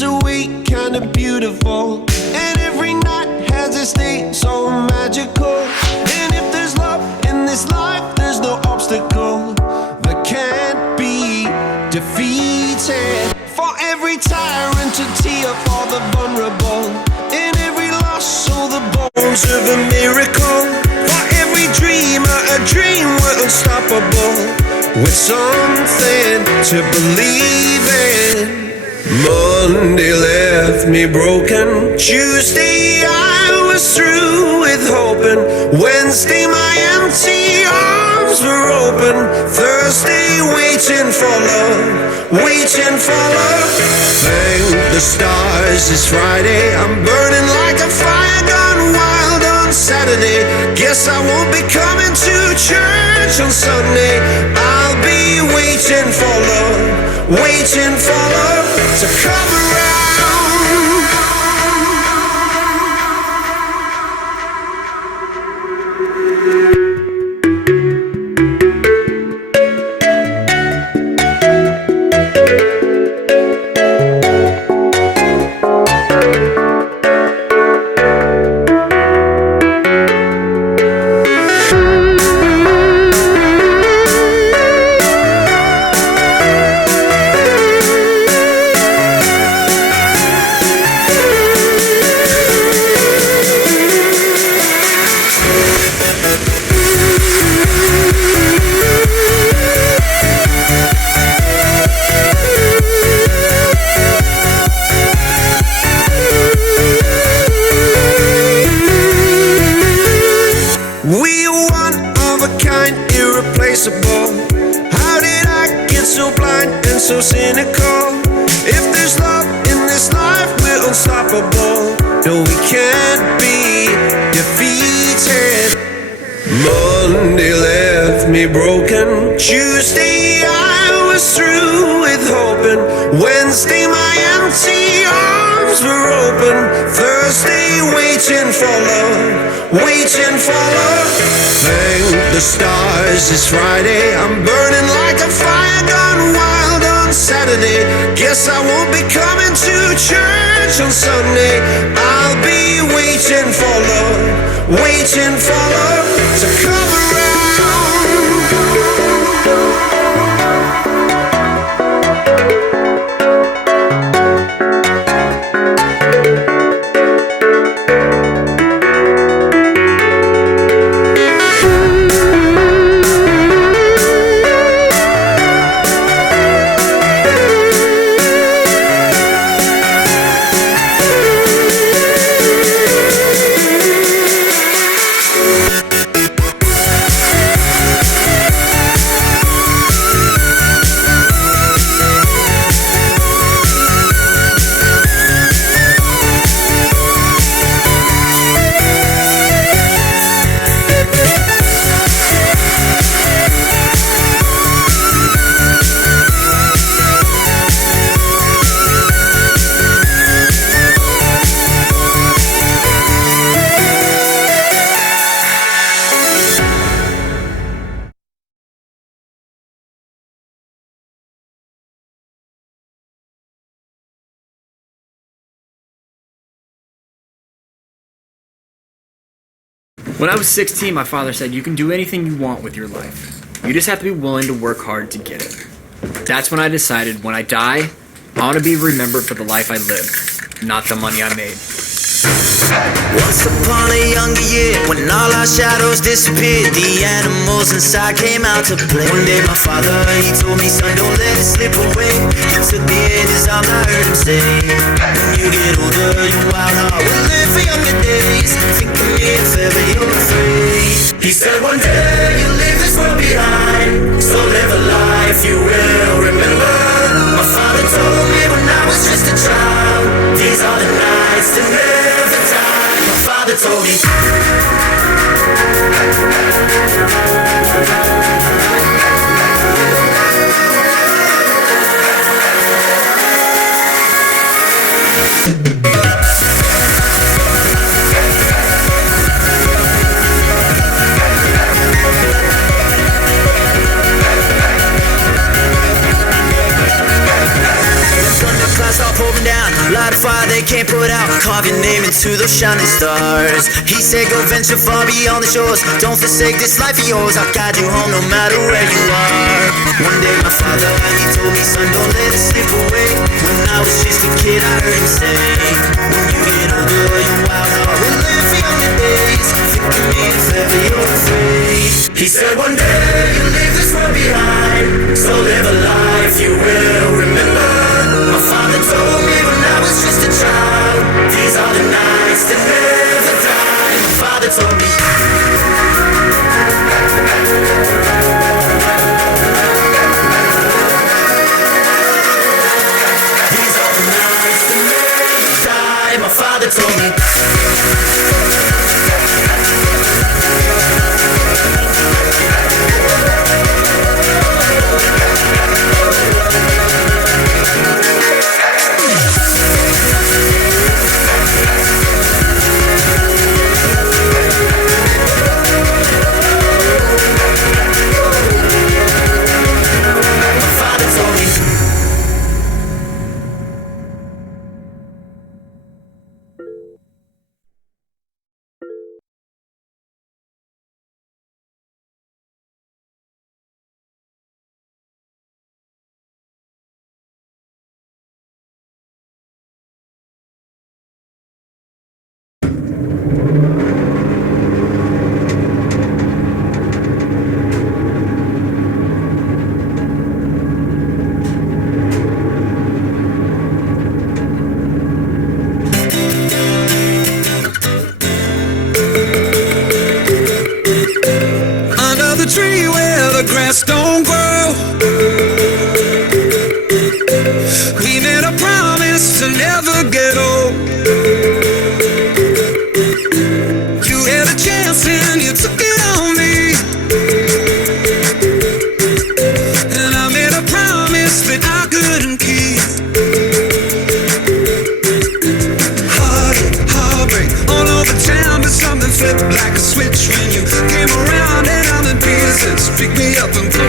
a week, kinda beautiful. And every night has a day so magical. And if there's love in this life, there's no obstacle that can't be defeated. For every tyrant to tear for the vulnerable. In every loss, so the bones of a miracle. For every dreamer, a dream we're unstoppable. With something to believe in. Monday left me broken. Tuesday I was through with hoping. Wednesday my empty arms were open. Thursday waiting for love, waiting for love. Thank the stars it's Friday. I'm burning like a fire gone wild on Saturday. Guess I won't be coming to church on Sunday. I'll be waiting for love, waiting for love to come around. Broken. Tuesday I was through with hoping. Wednesday my empty arms were open. Thursday waiting for love, waiting for love. Thank the stars it's Friday. I'm burning like a fire gone wild on Saturday. Guess I won't be coming to church on Sunday. I'll be waiting for love, waiting for love to come When I was 16, my father said, You can do anything you want with your life. You just have to be willing to work hard to get it. That's when I decided when I die, I want to be remembered for the life I lived, not the money I made. Once upon a younger year, when all our shadows disappeared, the animals inside came out to play. One day, my father he told me, son, don't let it slip away. He took me in his arms, I heard him say, When you get older, your wild heart will live for younger days. Think of me if ever you're afraid. He said, One day you'll leave this world behind, so live a life you My father Light a fire they can't put out. Carve your name into those shining stars. He said, Go venture far beyond the shores. Don't forsake this life of yours. I'll guide you home no matter where you are. One day my father, he told me, Son, don't let it slip away. When I was just a kid, I heard him say, When you get older, you grass don't grow. We made a promise to never. Leten